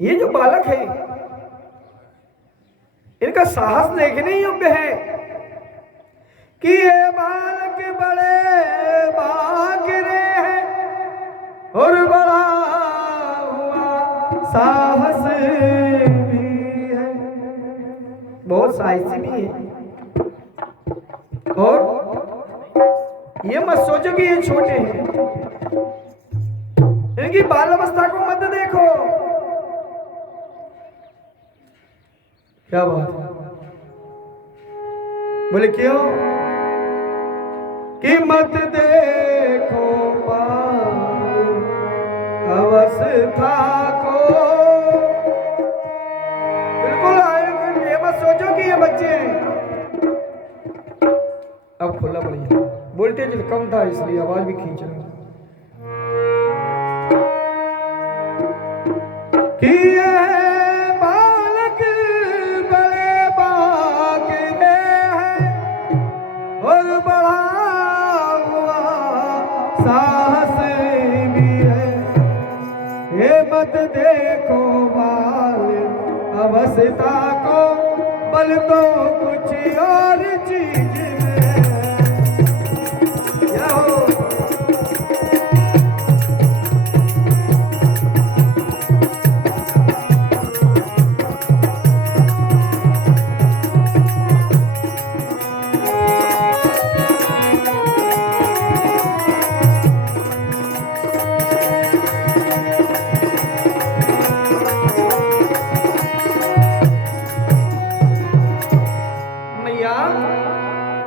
ये जो बालक है इनका साहस देखने योग्य है कि ये बालक बड़े बागरे हैं और बड़ा हुआ साहस भी है, बहुत साहसी भी है। और ये मत सोचो कि ये छोटे हैं, इनकी बाल अवस्था को मत देखो। क्या बात है? बोले क्यों? कि मत देखो बाल अवस्था को, बिल्कुल ये मत सोचो कि ये बच्चे हैं। अब खुला बढ़िया, वोल्टेज कम था इसलिए आवाज भी खींच रहा कि बालक बड़े बागरे हैं और बड़ा हुआ साहस भी है। ये मत देखो बाल अवस्था को, बल तो कुछ और चीज में क्या हो।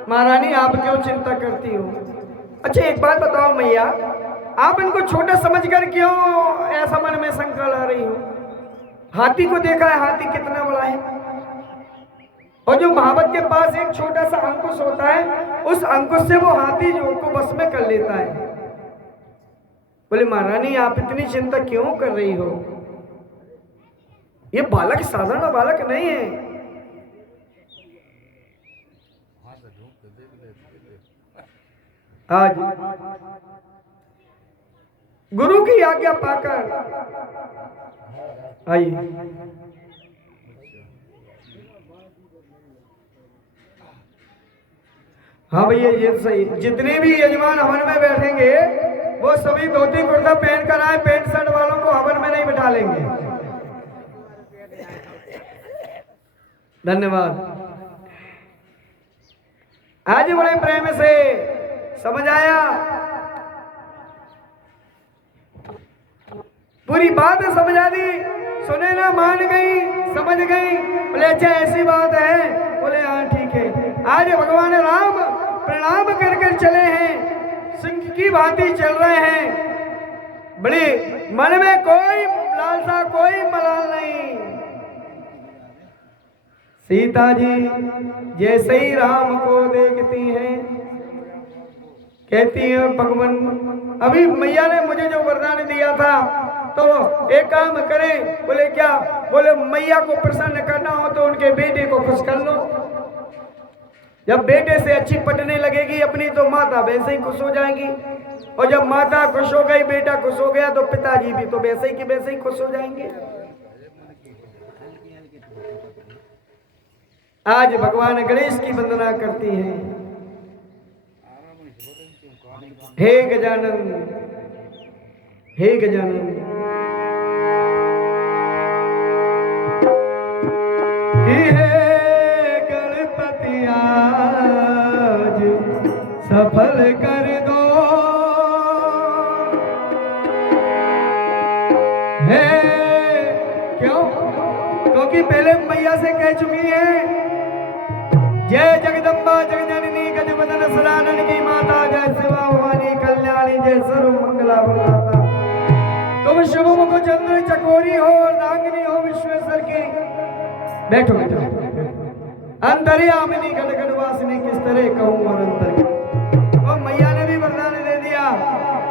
महारानी आप क्यों चिंता करती हो? अच्छा एक बात बताओ मैया, आप इनको छोटा समझकर क्यों ऐसा मन में शंका ला रही हो? हाथी को देखा है, हाथी कितना बड़ा है, और जो महावत के पास एक छोटा सा अंकुश होता है, उस अंकुश से वो हाथी जो को बस में कर लेता है। बोले महारानी आप इतनी चिंता क्यों कर रही हो? ये बालक साधारण बालक नहीं है। आज गुरु की आज्ञा पाकर आइए। हाँ भैया ये सही, जितने भी यजमान हवन में बैठेंगे वो सभी धोती कुर्ता पहन कर आए, पैंट शर्ट वालों को हवन में नहीं बिठा लेंगे। धन्यवाद। आज बड़े प्रेम से समझ आया, पूरी बात समझ आ दी, सुने ना मान गई, समझ गई। बोले अच्छा ऐसी बात है? बोले हाँ ठीक है। आज भगवान राम प्रणाम कर कर चले हैं, सिंह की भांति चल रहे हैं, बड़े मन में कोई लालसा कोई मलाल नहीं। सीता जी जैसे ही राम को देखती हैं कहती है भगवान अभी मैया ने मुझे जो वरदान दिया था तो एक काम करें। बोले क्या? बोले मैया को प्रसन्न करना हो तो उनके बेटे को खुश कर लो। जब बेटे से अच्छी पटने लगेगी अपनी तो माता वैसे ही खुश हो जाएगी, और जब माता खुश हो गई बेटा खुश हो गया तो पिताजी भी तो वैसे ही कि वैसे ही खुश हो जाएंगे। आज भगवान गणेश की वंदना करती हैं। हे गजानन, हे गजानन, कि हे गणपति आज सफल कर दो, हे क्यों? क्योंकि पहले मैया से कह चुकी है जय जगदम्बा जगजननी गजवदन सदानन की माता, जय शिवा भवानी कल्याणी, जय सर्व मंगला भगवता। तुम शुभ मुख चंद्र चकोरी हो, नागिनी हो विश्वेश्वर की। बैठो बेटा। अंतर्यामिनी गणगणवासिनी किस तरह कहूँ और अंतर। और मैया ने भी वरदान दे दिया,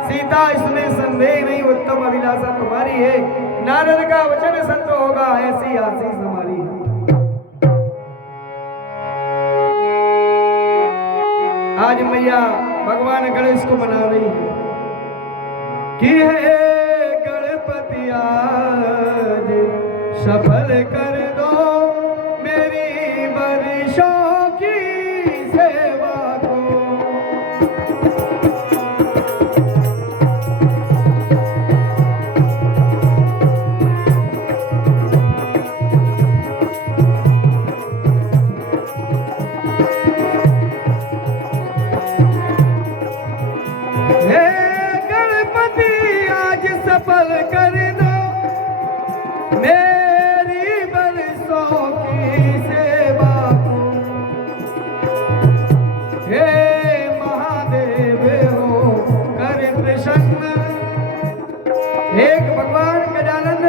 सीता इसमें संदेह नहीं, उत्तम अभिलाषा तुम्हारी है, नारद का वचन सत्य होगा, ऐसी आशीष हमारी है। आज मैया भगवान गणेश को मना रही है कि हे गणपति आज सफल कर दो मेरी वर्षों की सेवा को। हे गणपति आज सफल कर दो मेरी बरसों की सेवा को। हे महादेव हो कर प्रसन्न। एक भगवान गजानंद,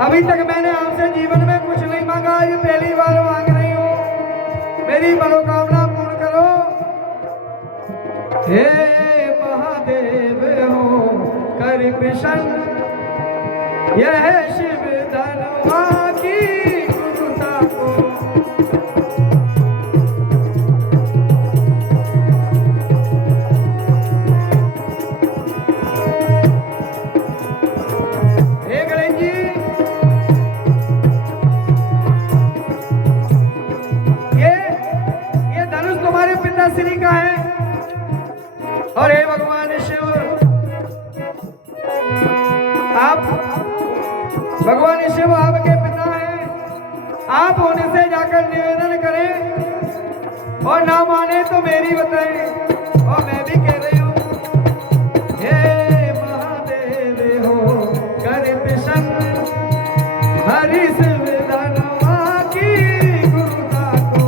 अभी तक मैंने आपसे जीवन में कुछ नहीं मांगा, ये पहली बार मांग रही हूँ, मेरी मनोकामना पूर्ण करो। हे महादेव हो कर प्रसन्न। यह शिव धनवा की गुरुता को। हे गणेश जी, ये धनुष तुम्हारे पिताश्री का है। और हे भगवान शिव, आप भगवान शिव आपके पिता हैं, आप उनसे जाकर निवेदन करें और ना माने तो मेरी बताएं। और मैं भी कह रही हूँ, हे महादेव हो कर प्रसन्न। हरि शिव धनवा की गुरुता को।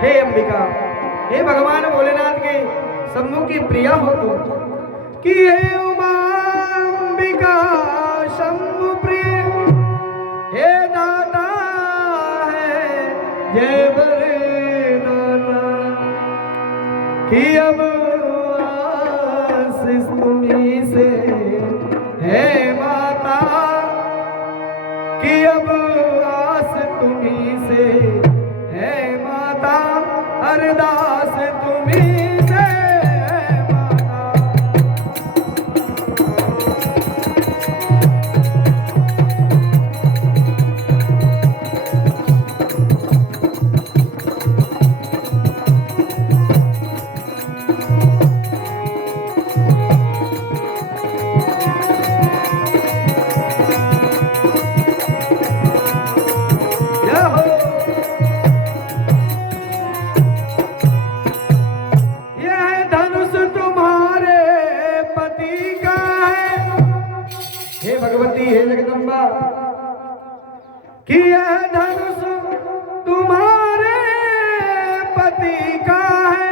हे अंबिका, हे भगवान भोलेनाथ के शंभु की प्रिया हो तुम। कि हे उमा अंबिका शंभु प्रिय, हे दाता है जय वरदाता। कि अब आशीष तुम्हीं से है माता। कि अब आस तुम्हीं से है माता, अरदास तुम्हीं से है माता। भगवती हे जगदम्बा, कि यह धनुष तुम्हारे पति का है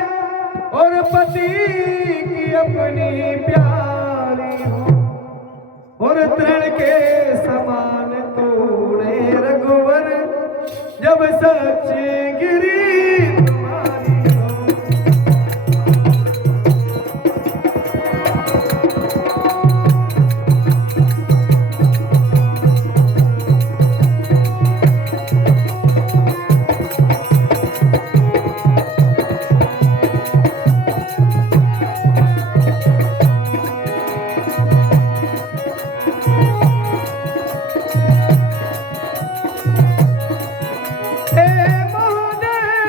और पति की अपनी प्यारी हो। और तृण के समान तोड़े रघुवर जब सच्ची गिरी तुम्हारी हो। हे महादेव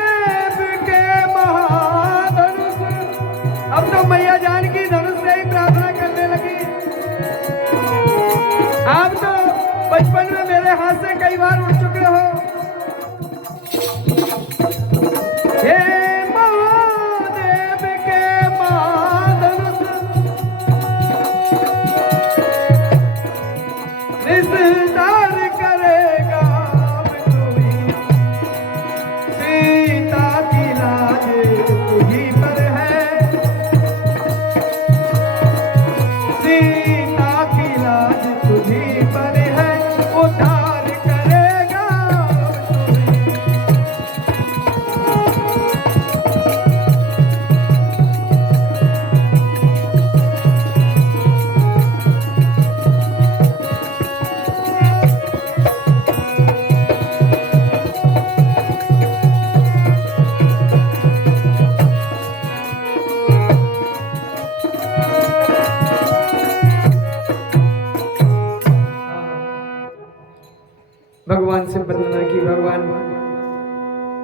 भगवान से वंदना की। भगवान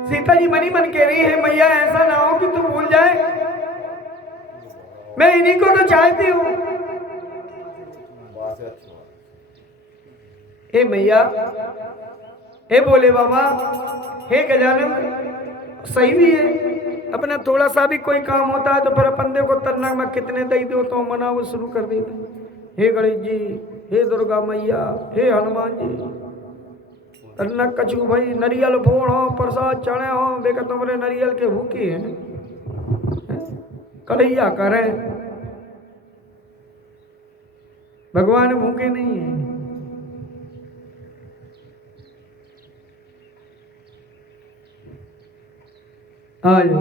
सीता जी मनी मन कह रही है, मैया ऐसा ना हो कि तू भूल जाए, मैं इन्हीं को तो चाहती हूँ। हे मैया, हे बोले बाबा, हे गजानन, सही भी है। अपना थोड़ा सा भी कोई काम होता है तो फिर अपन देखो तरना में कितने दई दो तो मना वो शुरू कर देते। हे गणेश जी, हे दुर्गा मैया, हे हनुमान जी, तरना कछु भाई नरियल फोड़ हो, प्रसाद चढ़े हो, बेका तुम्हारे नरियल के भूखे हैं, कढ़ैया करें। भगवान भूखे नहीं है। आज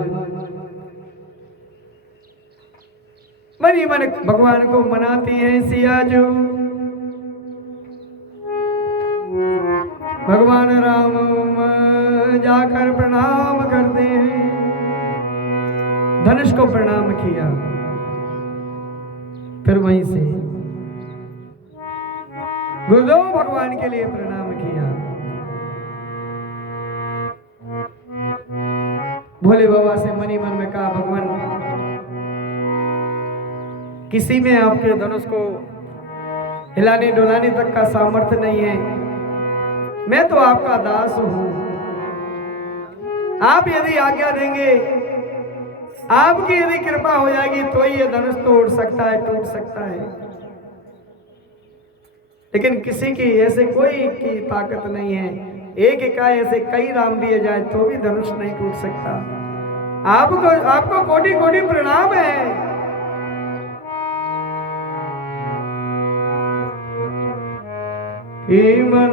मनी मन भगवान को मनाती है सिया जो। भगवान राम जाकर प्रणाम करते हैं, धनुष को प्रणाम किया, फिर वहीं से गुरुदेव भगवान के लिए प्रणाम किया। भोले बाबा से मनी मन में कहा, भगवान किसी में आपके धनुष को हिलाने डुलाने तक का सामर्थ्य नहीं है, मैं तो आपका दास हूं। आप यदि आज्ञा देंगे, आपकी यदि कृपा हो जाएगी तो ही ये धनुष तो उड़ सकता है, टूट सकता है, लेकिन किसी की ऐसे कोई की ताकत नहीं है। एक इकाई ऐसे कई राम दिए जाए तो भी धनुष नहीं टूट सकता। आपको कोटि कोटि प्रणाम है। ही मन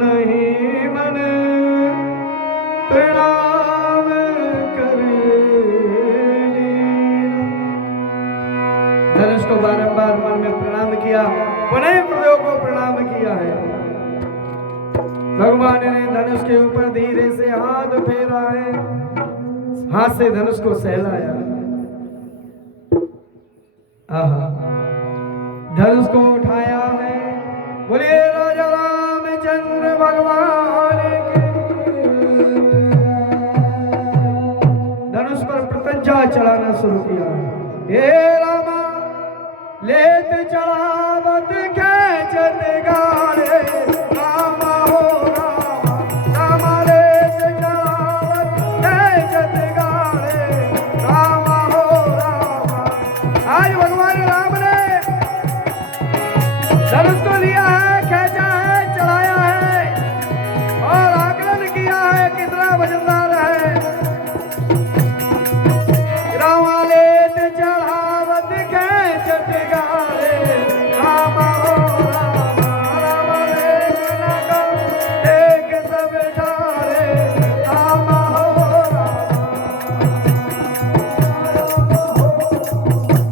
प्रणाम करे, धनुष को बारंबार मन में प्रणाम किया, पुनः प्रयोग को प्रणाम किया है। भगवान ने धनुष के ऊपर धीरे से हाथ फेरा है, हाथ से धनुष को सहलाया। आहा, धनुष को उठाया है। बोलिए राजा रामचंद्र भगवान के। धनुष पर प्रत्यंचा चढ़ाना शुरू किया। हे रामा लेत चढ़ावत खेचत गाड़े, रामा हो रामा, रामा लेत चढ़ावत खेचत गाड़े, रामा हो रामा। आज भगवान राम ने धनुष को लिया है, खेचा है, चढ़ाया है और आकलन किया है कितना वजनदार है। रामा लेत चढ़ावत खेचत गाड़े, रामा हो रामा, रामा लेत लगा एक सब ठाड़े, रामा हो रामा।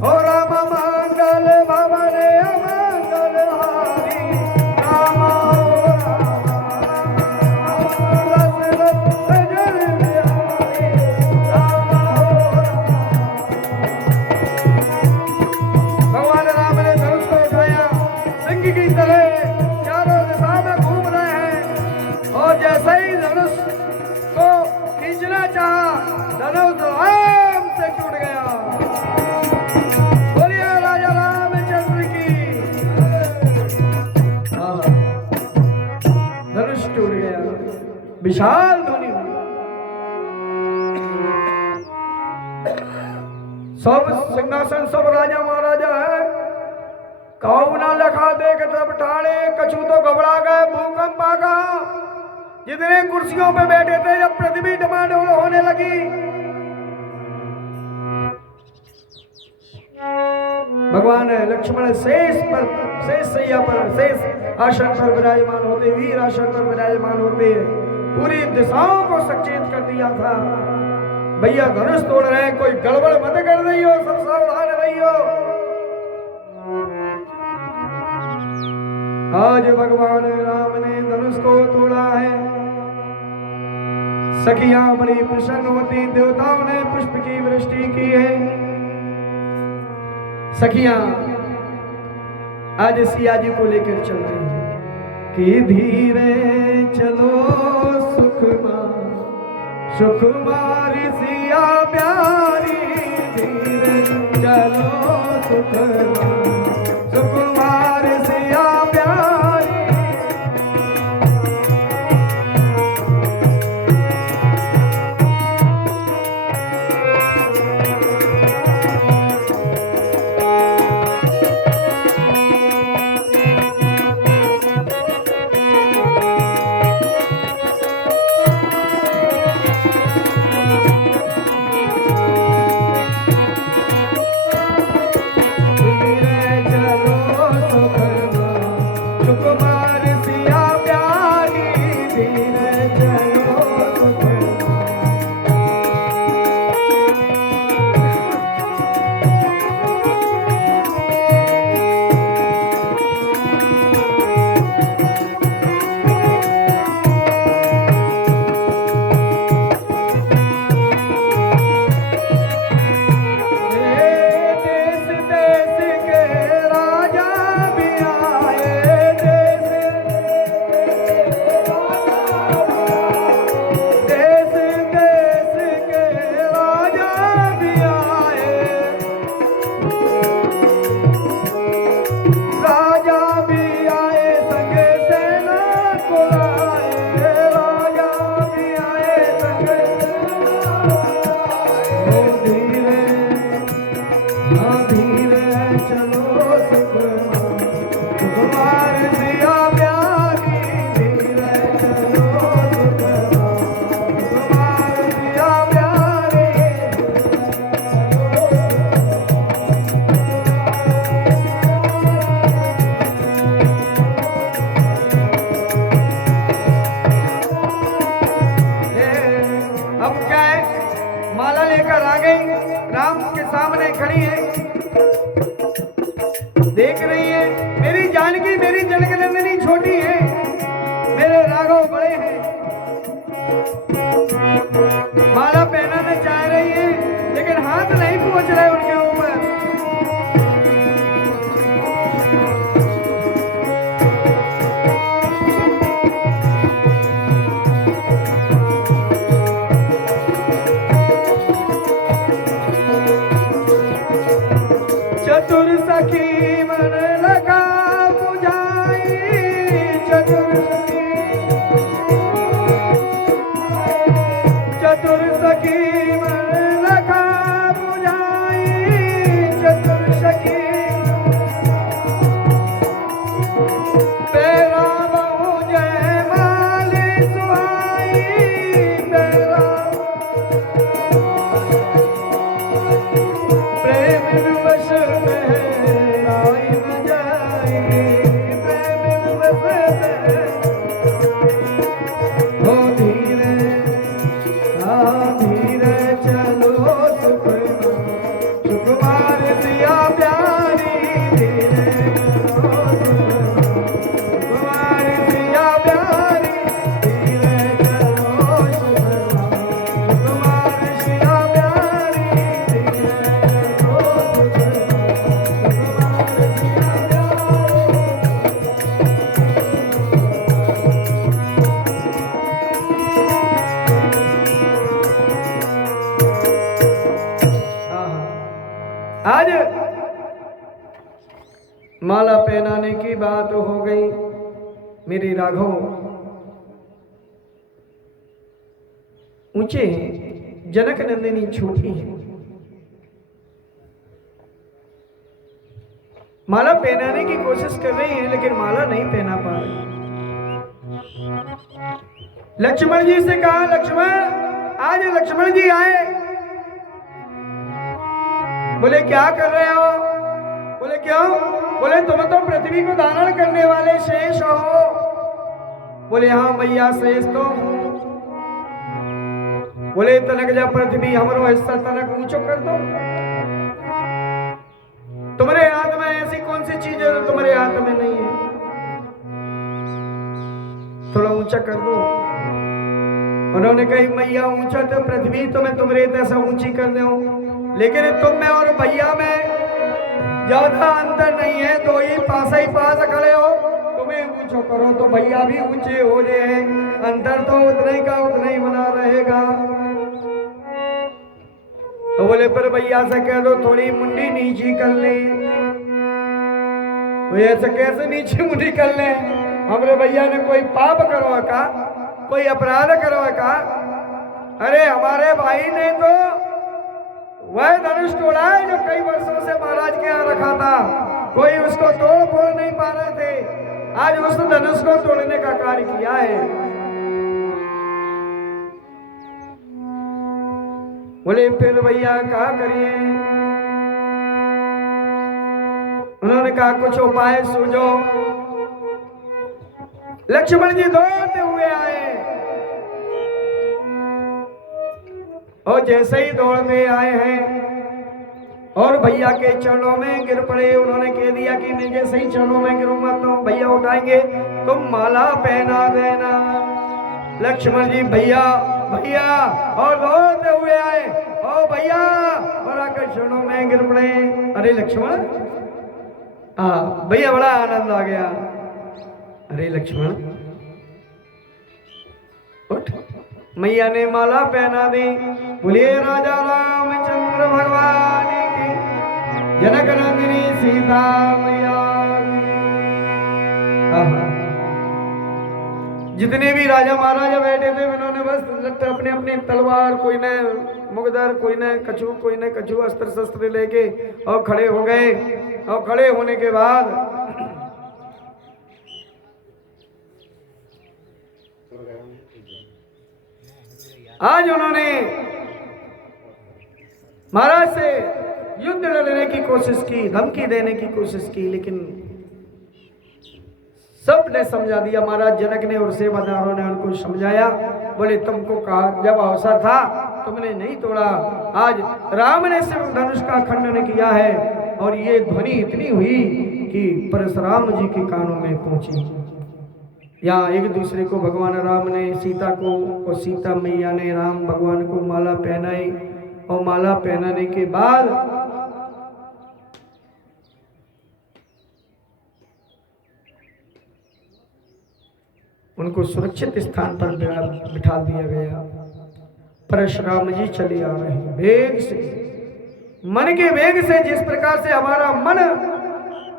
हो रामा मंगल भवन अमंगल हारी, रामा हो रामा, दशरथ सजन बिहारी, रामा हो रामा। भगवान राम ने धनुष को उठाया, सिंह की तरह चारों दिशा में घूम रहे हैं और जैसे ही धनुष को खींचना चाहा, धनुष आराम से टूट गया। बोलिए राजा रामचंद्र की। धनुष टूट गया, विशाल ध्वनि हुई। सब सिंहासन सब राजा महाराजा है, काऊ ना लखा देख सब ठाणे, कछु तो घबरा गए, भूकंप आ गया। जितने कुर्सियों पे बैठे थे जब पृथ्वी डमाडोल होने लगी, भगवान लक्ष्मण शेष सैया पर, शेष आसन पर विराजमान होते, वीर आसन पर विराजमान होते पूरी दिशाओं को सचेत कर दिया था। भैया धनुष तोड़ रहे हैं, कोई गड़बड़ मत कर रही हो, सब सावधान रहियो। आज भगवान राम ने धनुष को तोड़ा है। सखियां बड़ी प्रसन्न होती, देवताओं ने पुष्प की वृष्टि की है। सखियां आज सिया जी को लेकर चल रही हैं कि धीरे चलो सुकुमारी सिया प्यारी, धीरे चलो सुकुमारी सिया प्यारी। राम के सामने खड़ी है, देख रही है मेरी जानकी, मेरी जनकनंदिनी छोटी है, मेरे राघव बड़े हैं। माला पहनाना चाह रही है लेकिन हाथ नहीं पहुंच रहे उनके ऊपर। चतुर सखी मन लगा बुझाई, चतुर सखी मन लगा बुझाई, चतुर सखी तेरा बहु जय माली सुहाई, तेरा प्रेम विवश आज माला पहनाने की बात हो गई। मेरी राघव ऊंचे हैं, जनक नंदिनी छोटी है। माला पहनाने की कोशिश कर रही है लेकिन माला नहीं पहना पा रही। लक्ष्मण जी से कहा, लक्ष्मण, आज लक्ष्मण जी आए। बोले क्या कर रहे हो? बोले क्यों? बोले तुम तो पृथ्वी को धारण करने वाले शेष हो। बोले हाँ मैया शेष तो हूं। बोले तनक जा पृथ्वी हमरो हिस्सा तनक ऊंचो कर दो। तुम्हारे हाथ में ऐसी कौन सी चीज है जो तुम्हारे हाथ में नहीं है? थोड़ा ऊंचा कर दो। उन्होंने कही मैया ऊंचा तो पृथ्वी तो मैं तुम्हारे तैसा ऊंची कर दूं, लेकिन तुम में और भैया में ज्यादा अंतर नहीं है, दो ही पास खड़े हो, तुम्हें ऊंचो करो तो भैया भी ऊंचे हो जाए, अंतर तो उतना ही का उतना ही बना रहेगा। तो बोले पर भैया से कह दो थोड़ी मुंडी नीची कर ले। ऐसे कैसे नीचे मुंडी कर ले? हमारे भैया ने कोई पाप करवा का, कोई अपराध करवा का? अरे हमारे भाई ने तो वह धनुष तोड़ा है जो कई वर्षों से महाराज के यहाँ रखा था, कोई उसको तोड़ फोड़ नहीं पा रहे थे, आज उस धनुष को तोड़ने का कार्य किया है। बोले फिर भैया क्या करिए? उन्होंने कहा कुछ उपाय सूझो। लक्ष्मण जी दौड़ते हुए आए और जैसे ही दौड़ते आए हैं और भैया के चरणों में गिर पड़े। उन्होंने कह दिया कि मैं जैसे ही चरणों में गिरूंगा तो भैया उठाएंगे, तुम माला पहना देना। लक्ष्मण जी भैया भैया और दौड़ते हुए आए ओ भैया और आकर चरणों में गिर पड़े। अरे लक्ष्मण, भैया बड़ा आनंद आ गया। अरे लक्ष्मण उठ। मैया ने माला पहना दी। बोलिए राजा रामचंद्र भगवान की, जनक नंदिनी सीता मैया की। जितने भी राजा महाराजा बैठे थे उन्होंने बस अपने अपने तलवार, कोई ने मुगदर, कोई ने कछु अस्त्र शस्त्र लेके और खड़े हो गए। और खड़े होने के बाद आज उन्होंने महाराज से युद्ध लड़ने की कोशिश की, धमकी देने की कोशिश की, लेकिन सबने समझा दिया। महाराज जनक ने और सेवादारों ने उनको समझाया। बोले तुमको कहा जब अवसर था तुमने नहीं तोड़ा, आज राम ने सिर्फ धनुष का खंडन किया है और ये ध्वनि इतनी हुई कि परशुराम जी के कानों में पहुंची। यहाँ एक दूसरे को भगवान राम ने सीता को और सीता मैया ने राम भगवान को माला पहनाई और माला पहनाने के बाद उनको सुरक्षित स्थान पर बिठा दिया गया। परशुराम जी चले आ रहे हैं वेग से, मन के वेग से। जिस प्रकार से हमारा मन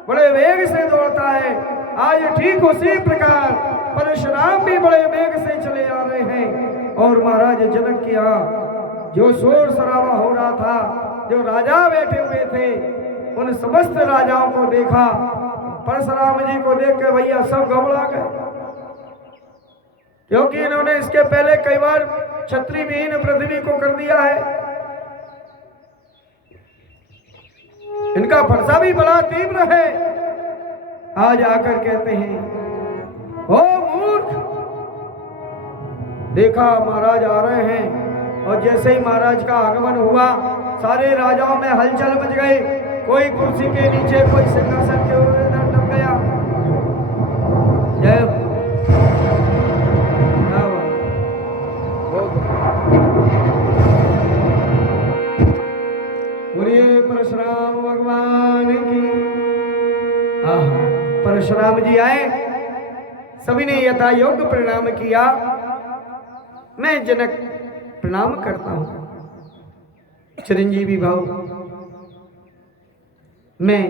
बड़े वेग से दौड़ता है, आज ठीक उसी प्रकार परशुराम भी बड़े वेग से चले आ रहे हैं। और महाराज जनक के यहाँ जो शोर शराबा हो रहा था, जो राजा बैठे हुए थे, उन समस्त राजाओं को देखा। परशुराम जी को देख के भैया सब घबरा गए, क्योंकि इन्होंने इसके पहले कई बार छत्री विहीन पृथ्वी को कर दिया है। इनका फरसा भी बड़ा तीव्र है। आज आकर कहते हैं ओ मूर्ख, देखा महाराज आ रहे हैं। और जैसे ही महाराज का आगमन हुआ सारे राजाओं में हलचल मच गई। कोई कुर्सी के नीचे, कोई सिंहासन के ऊपर दब गया। जय बोलिए परशुराम भगवान की। परशुराम जी आए, सभी ने यथा योग्य प्रणाम किया। मैं जनक प्रणाम करता हूं। चिरंजीवी भाव, मैं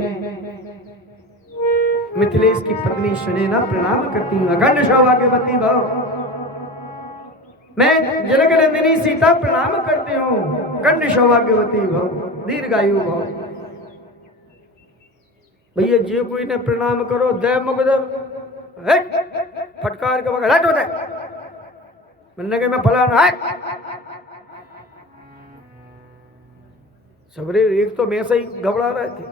मिथिलेश की पत्नी सुनैना प्रणाम करती हूँ। अखंड सौभाग्यवती भाव, मैं जनक नंदिनी सीता प्रणाम करते हूँ। अखंड सौभाग्यवती भाव, दीर्घायु भाव। भैया जे कोई ने प्रणाम करो दय मुगदर फटकार के बगैर हट होता है। मैंने कहा मैं फलाना है सबरे। एक तो मैं सही घबरा रहे थे,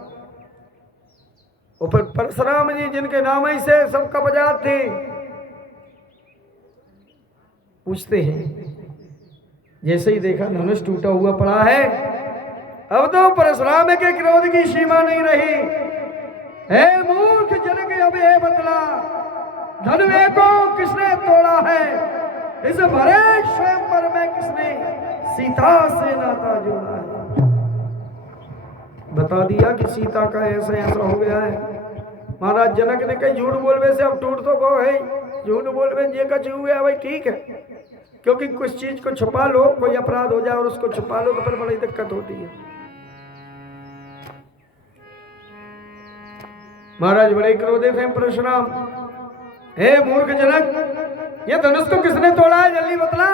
ऊपर परशुराम जी जिनके नाम ही से सब कब्जात थे। पूछते हैं, जैसे ही देखा धनुष टूटा हुआ पड़ा है, अब तो परशुराम के क्रोध की सीमा नहीं रही। हे मूर्ख जनक, अब ये बतला धनुष को किसने तोड़ा है? इस भरे स्वयंवर में किसने सीता से नाता जोड़ा है? बता दिया कि सीता का ऐसा ऐसा हो गया है। महाराज जनक ने कहीं झूठ बोलवे से अब टूट तो गो है। झूठ बोल रहे ये कच हुए भाई ठीक है, क्योंकि कुछ चीज को छुपा लो, कोई अपराध हो जाए और उसको छुपा लो तो फिर बड़ी दिक्कत होती है। महाराज बड़े क्रोधित हैं परशुराम। हे मूर्ख जनक, ये धनुष को किसने तोड़ा है, जल्दी बतला।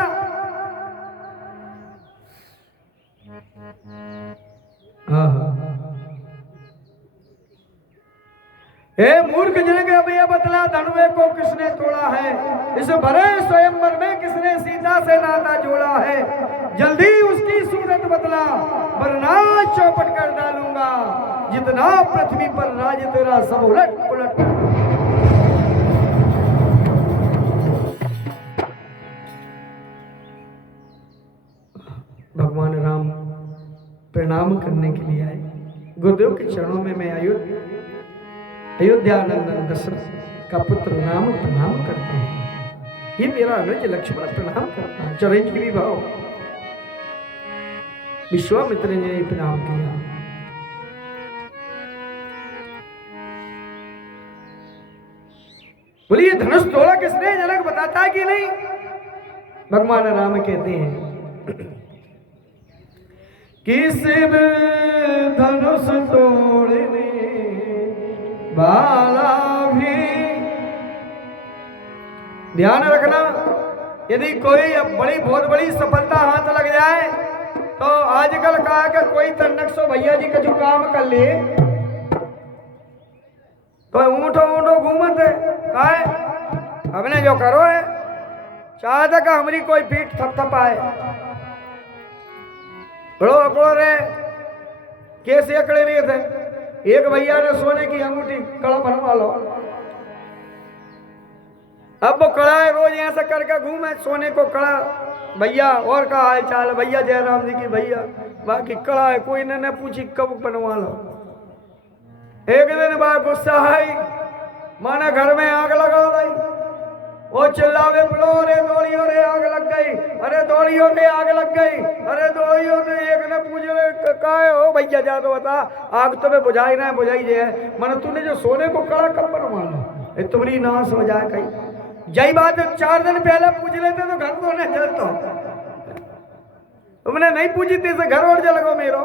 हे मूर्ख जनक, अब यह बतला धनुष को किसने तोड़ा है, इस भरे स्वयंवर में किसने सीता से नाता जोड़ा है, जल्दी उसकी सूरत बतला वरना चौपट कर डालूंगा, जितना पृथ्वी पर राज तेरा सब उलट पुलट कर। भगवान राम प्रणाम करने के लिए आए। गुरुदेव के चरणों में मैं अयोध्या नंदन दशरथ का पुत्र राम प्रणाम करता हूँ। ये मेरा अनुज लक्ष्मण प्रणाम करता है। चिरंजीवी भाव विश्वामित्र ने प्रणाम किया। बोलिए धनुष तोड़ा किसने, जनक बताता है कि नहीं। भगवान राम कहते हैं कि शिव धनुष तोड़ने वाला भी। ध्यान रखना, यदि कोई बहुत बड़ी सफलता हाथ लग जाए तो आजकल कहा कि कोई तन्नक सो भैया जी का जो काम कर ले तो ऊँटो ऊँटो घूमत है, कहा है हमने जो करो है चाहता का हमारी कोई पीठ थपथपाए। बड़ो अकोर है, कैसे अकड़े रहे थे, एक भैया ने सोने की अंगूठी कड़ा बनवा लो। अब वो कड़ा है, रोज यहाँ से करके घूमे सोने को कड़ा। भैया और का हाल चाल, भैया जयराम जी की भैया, बाकी कड़ा है, कोई ने पूछी कब बनवा लो। एक दिन बाद गुस्सा आई, माना घर में आग लगा दी। वो चिल्लावे बोलो, अरे दौड़ियों रे आग लग गई, अरे दौड़ियों रे आग लग गई, अरे दौड़ियों रे। एक ने पूछ रहे कहा हो भैया जा तो बता, आग तो मैं बुझाई ना बुझाई जे है, मन तूने जो सोने को कड़ा कब बनवा लो, तुम्हारी नाश हो जाए कहीं। यही बात 4 दिन पहले पूछ लेते तो घर तो नहीं जलता, तुमने नहीं पूछी थी से घर और जल गो मेरो।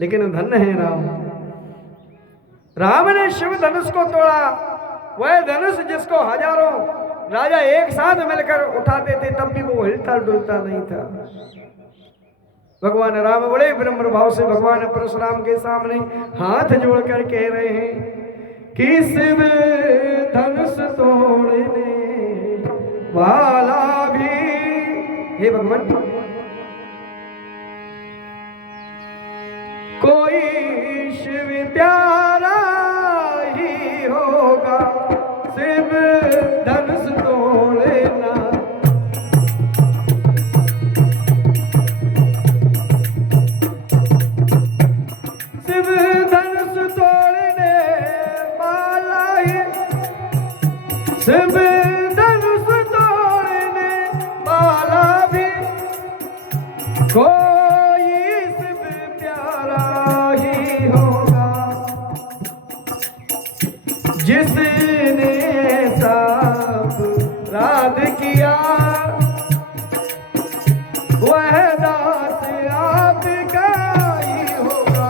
लेकिन धन्य है राम, राम ने शिव धनुष को तोड़ा। वह धनुष जिसको हजारों राजा एक साथ मिलकर उठाते थे तब भी वो हिलता डुलता नहीं था। भगवान राम बड़े विनम्र भाव से भगवान परशुराम के सामने हाथ जोड़कर कह रहे हैं कि शिव धनुष तोड़ने वाला भी। हे भगवान, कोई शिव प्यारा ही होगा, शिव धनुष तोड़ना। शिव धनुष तोड़ने वाला ही, शिव धनुष तोड़ने वाला भी, कोई शिव प्यारा ही होगा, जिसने सब राध किया वह दास आपका ही होगा।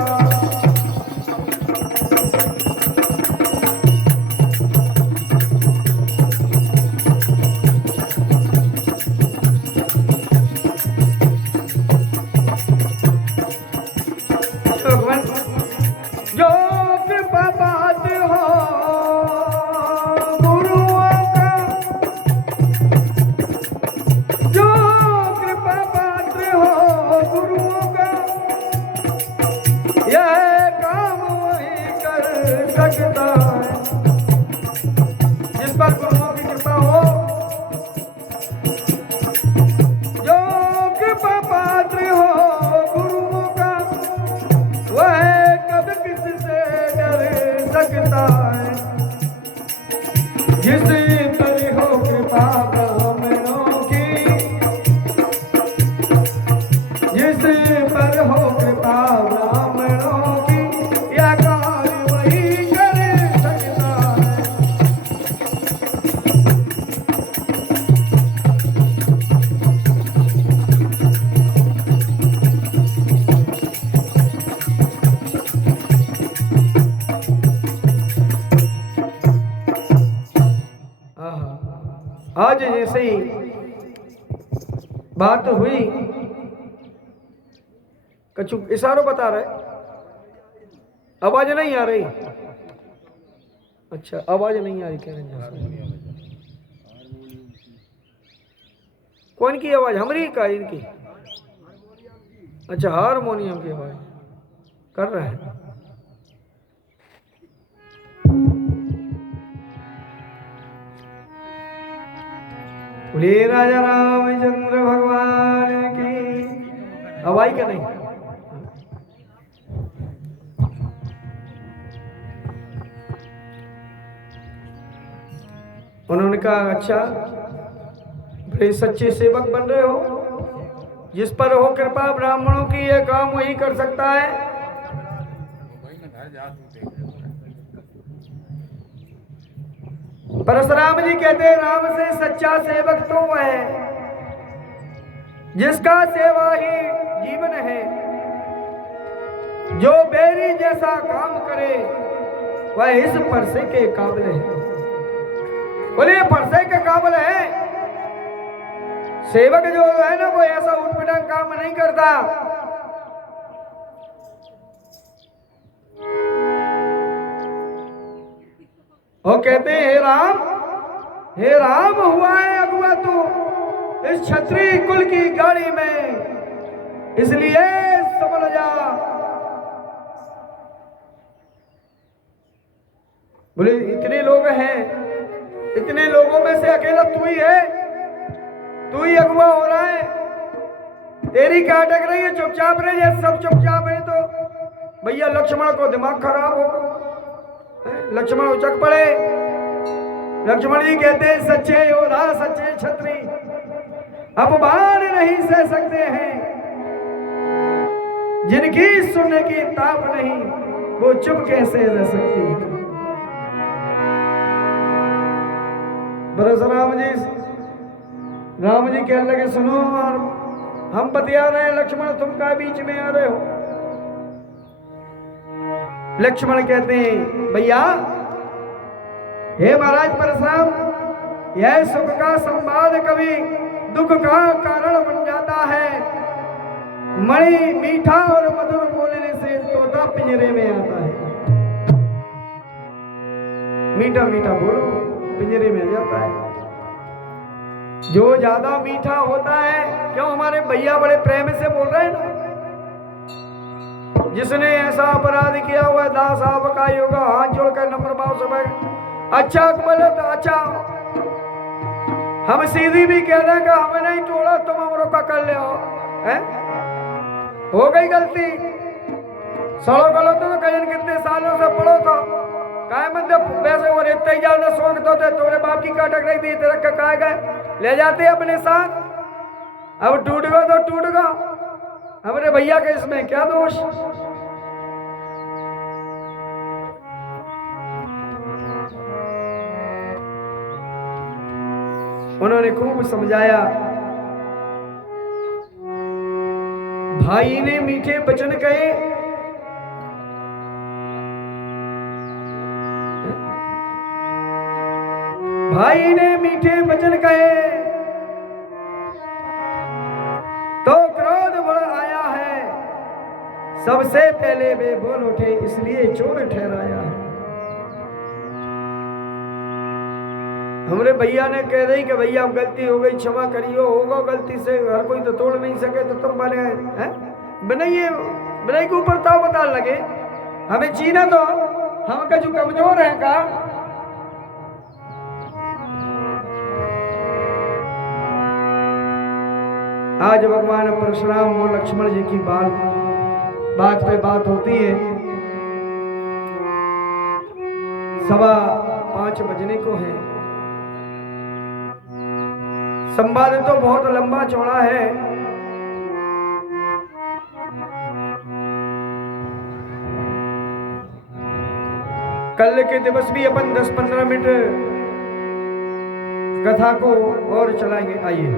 जो कृपा बात हो गुरुओं का, आज जैसे ही बात हुई, कछु इशारों बता रहे, आवाज नहीं आ रही। अच्छा, आवाज नहीं आ रही कह रहे। कौन की आवाज? हमारी का इनकी? अच्छा, हारमोनियम की आवाज कर रहे हैं। बोलिए राजा रामचंद्र भगवान की। आवाज क्या नहीं? उन्होंने कहा अच्छा, बड़े सच्चे सेवक बन रहे हो, जिस पर हो कृपा ब्राह्मणों की, यह काम वही कर सकता है। परशुराम जी कहते हैं, राम से सच्चा सेवक तो वह है जिसका सेवा ही जीवन है। जो बैरी जैसा काम करे वह इस परसे के काबिल है। बोले परसे के काबिल है। सेवक जो है ना, वो ऐसा उठपटांग काम नहीं करता। वो कहते हैं, हे राम हुआ है अगुआ तू इस क्षत्रिय कुल की गाड़ी में, इसलिए समझ जा। बोले इतने लोग हैं, इतने लोगों में से अकेला तू ही है, तू ही अगुआ हो रहा है, तेरी क्या अटक रही है? चुपचाप रहे। ये सब चुपचाप है तो भैया लक्ष्मण को दिमाग खराब हो, लक्ष्मण उचक पड़े। लक्ष्मण जी कहते हैं, सच्चे योद्धा सच्चे क्षत्रिय अपमान नहीं सह सकते हैं। जिनकी सुनने की ताप नहीं, वो चुप कैसे रह सकती है? परशुराम जी, राम जी कहने लगे, सुनो, और हम बतिया रहे हैं, लक्ष्मण तुम का बीच में आ रहे हो? लक्ष्मण कहते हैं, भैया हे महाराज परशुराम, यह सुख का संवाद कभी दुख का कारण बन जाता है। मणि मीठा और मधुर बोलने से तोता पिंजरे में आता है। मीठा मीठा बोलो, पिंजरे में आ जाता है। जो ज्यादा मीठा होता है, क्यों हमारे भैया बड़े प्रेम से बोल रहे हैं ना, जिसने ऐसा अपराध किया हुआ दास आपका योगा, हाथ जोड़कर नंबर भाव से अच्छा बोलो तो अच्छा। हम सीधी भी कह रहे कि हमें नहीं तोड़ा, तुम हमरो का कर ले हैं? हो गई गलती। सड़ो गलो तो कजन कितने सालों से पढ़ो तो काय मतलब वैसे और इतना ही जाना शौक तो थे, तुम्हारे बाप की काटक रही थी, तेरा का काय गए ले जाते अपने साथ। अब टूट गो तो टूट गो, हमारे भैया के इसमें क्या दोष? उन्होंने खूब समझाया। भाई ने मीठे वचन कहे, भाई ने मीठे वचन कहे तो क्रोध बढ़ आया है। सबसे पहले वे बोल उठे, इसलिए चोर ठहराया है। हमरे भैया ने कह रही कि भैया अब गलती हो गई, क्षमा करियो, होगा गलती से, हर कोई तो तोड़ नहीं सके, तो तुम बने हैं बनाई के ऊपर ताव बता लगे। हमें चीना तो हम का जो कमजोर है का। आज भगवान परशुराम और लक्ष्मण जी की बात पे बात होती है। 5:15 बजने को है। संवाद तो बहुत लंबा चौड़ा है। कल के दिवस भी अपन 10-15 मिनट कथा को और चलाएंगे। आइए,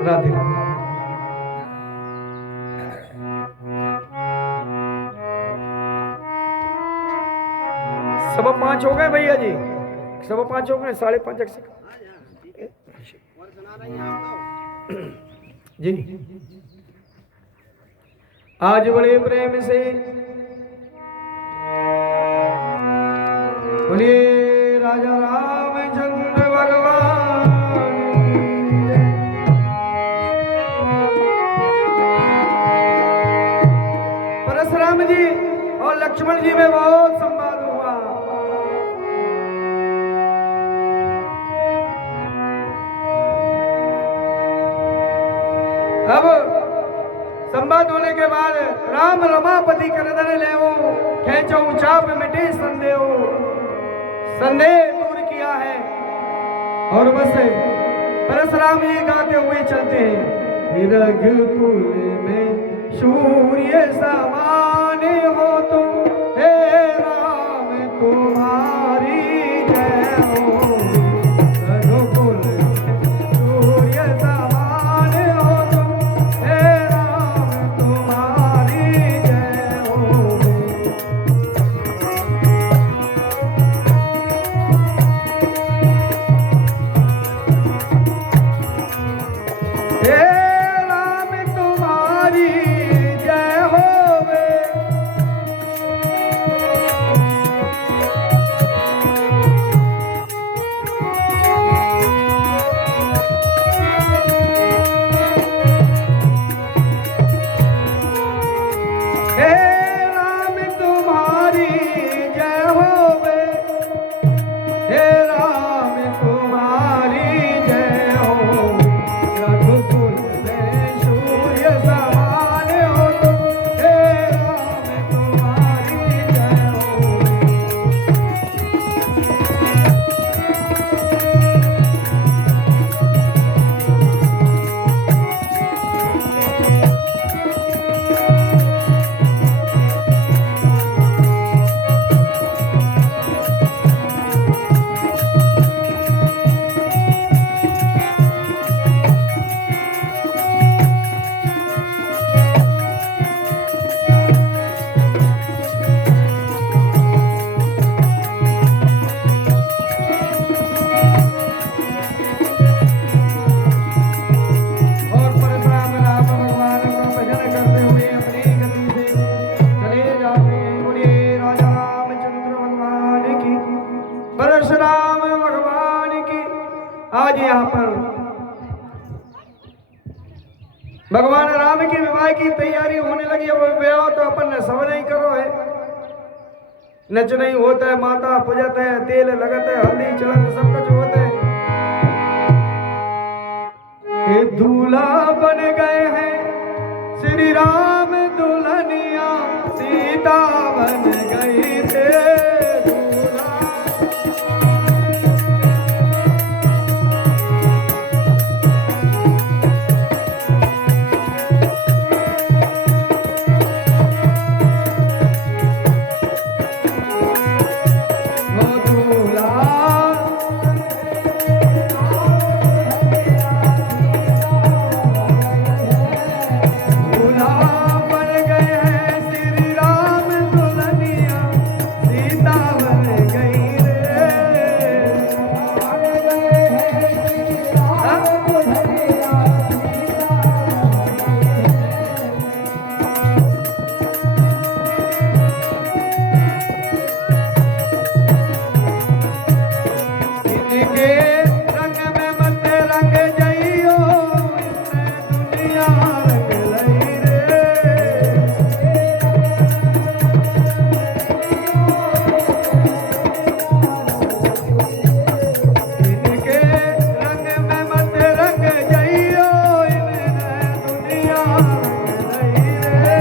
राधे राधे। सवा 5 हो गए भैया जी, 5:15 हो गए, 5:30 से जी आज बड़े प्रेम से बोलिए राजा रामचंद्र भगवान की जय। परशुराम जी और लक्ष्मण जी में बहुत संवाद हुआ। अब संवाद होने के बाद राम रमापति करदन लेवो खेचो चाप मिटे संदेह दूर किया है। और बस परशुराम जी गाते हुए चलते हैं रघुकुल में सूर्य समान हो तुम हे राम तुम्हारी जय हो। रघुकुल सूर्य समान हो तुम हे राम तुम्हारी जय हो। हे राम तुम्हारी जय होवे। हे राम तुम्हारी जय होवे। हे राम तुम्हारी जय हो। रघुकुल में सूर्य समान हो तुम हे राम तुम्हारी जय हो। और परशुराम राम भगवान का भजन करते हुए अपनी गति से चले जाते हैं। बोलिए राजा रामचंद्र भगवान की परशुराम भगवान की। आज यहाँ पर भगवान राम की विवाह की तैयारी होने लगी। अब विवाह तो अपन ने सब नहीं करो है। नच नहीं होता है, माता पूजत है, तेल लगत है, हल्दी चलन सब कुछ होता है। ये दूल्हा बन गए हैं श्री राम दुल्हनिया सीता बन गई थे दूल्हा। वो दूल्हा दूल्हा बन गए हैं श्री राम दुल्हनिया सीता बन गई रे। हाँ? इनके रंग में मत रंग जइयो इनमें दुनिया रंग लई रे। इनके रंग में मत रंग जइयो इनमें दुनिया रंग लई रे।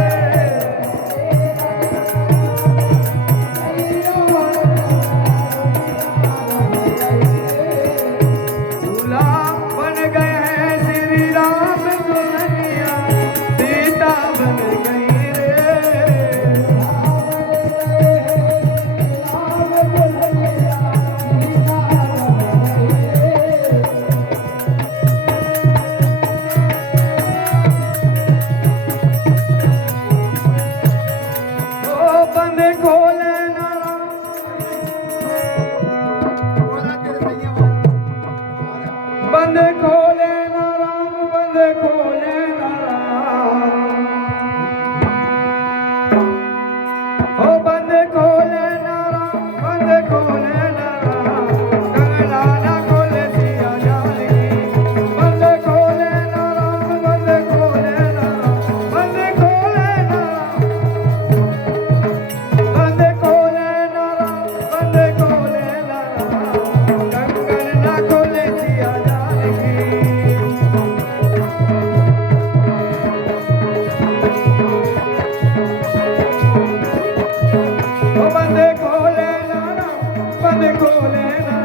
खोले ना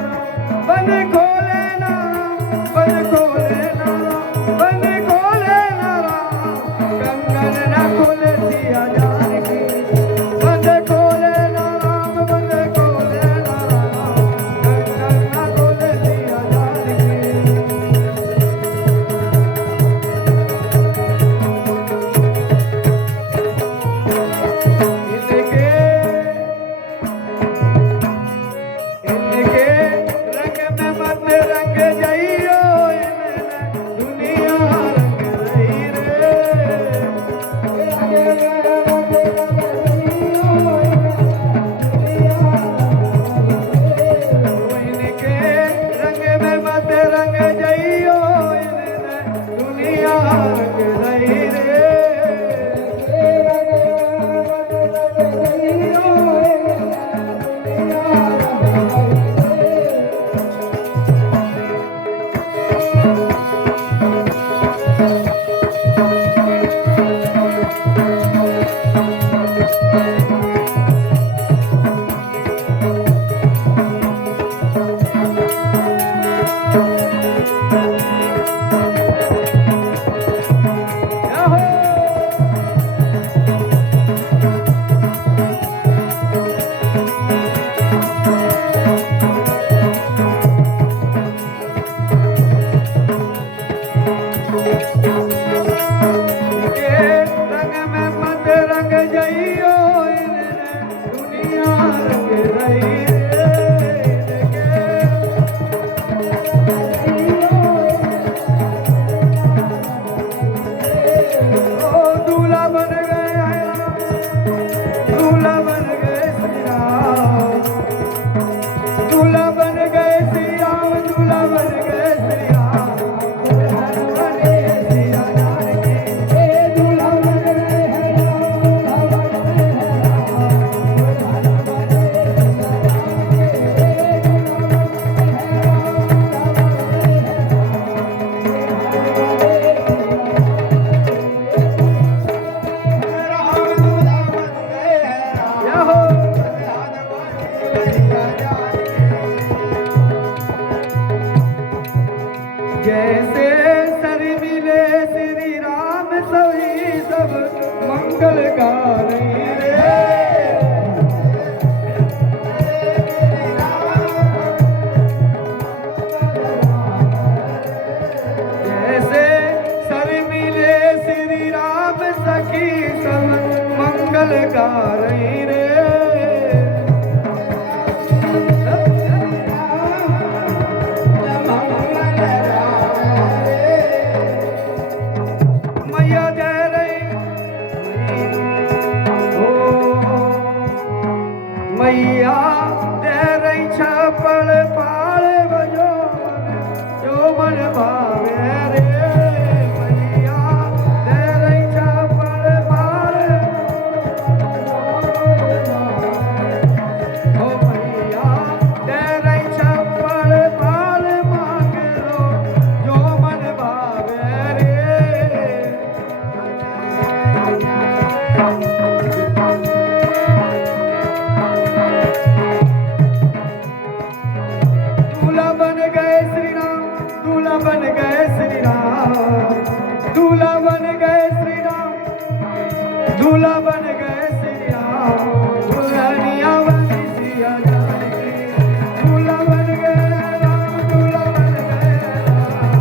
बन खोले ना बन खोले ना बन खोले ना कंगन ना खोले सिया जान की बन खोले ना राम बन खोले ना कंगन ना खोले सिया जान की इनके रंग में मत रंग जाइयो दुनिया रंग रही रे इनके रंग में मत रंग जाइयो दुनिया रंग रही रे रंग में मत रंग जाइयो दुनिया रंग रही दूल्हा बन गए दूल्हा बन गए श्री राम दूल्हा बन गए श्री राम दूल्हा बन गए श्री राम जैसे सर मिले श्री राम सभी सब मंगल गा रही रे जैसे सर मिले श्री राम सखी सब मंगल गा रही रे मैया दे रही मैया दे रही छपड़ पाल बजो जो मन भावे रे मैया दे रही छपड़ पाल ओ मैया दे रही छपड़ पाल मांग लो जो मन भावे रे दूल्हा बन गए श्री राम दूल्हा बन गए श्री राम दूल्हा बन गए श्री राम दूल्हा बन गए श्री राम दुल्हनिया बनी सिया जान की दूल्हा बन गए राम दूल्हा बन गए राम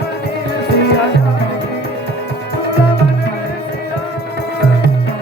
बनी सिया जान की दूल्हा बन गए श्री राम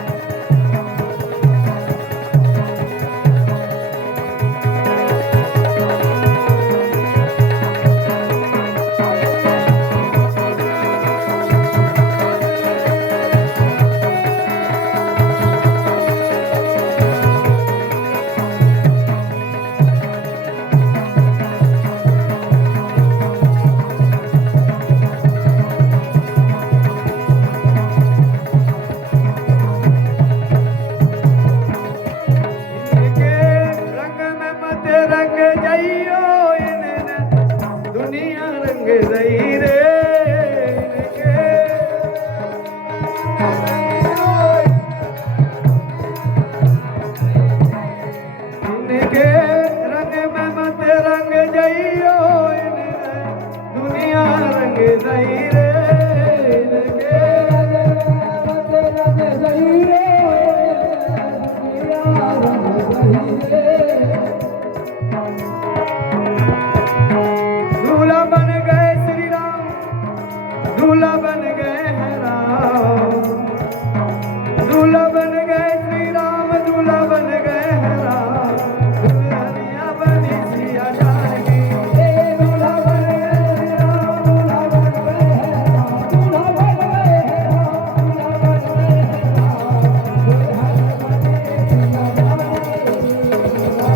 दूल्हा बन गए हैं राम, दूल्हा बन गए श्री राम, दूल्हा बन गए हैं राम, दुल्हनिया बनी सिया जानकी। दूल्हा बन गए श्री राम, दूल्हा बन गए हैं राम, दूल्हा बन गए हैं राम, दूल्हा बन गए हैं राम, दुल्हनिया बनी सिया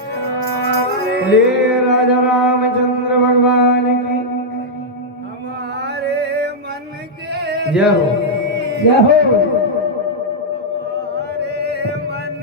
बोले राजा रामचंद्र भगवान की। हमारे मन के जय हो। जय हो।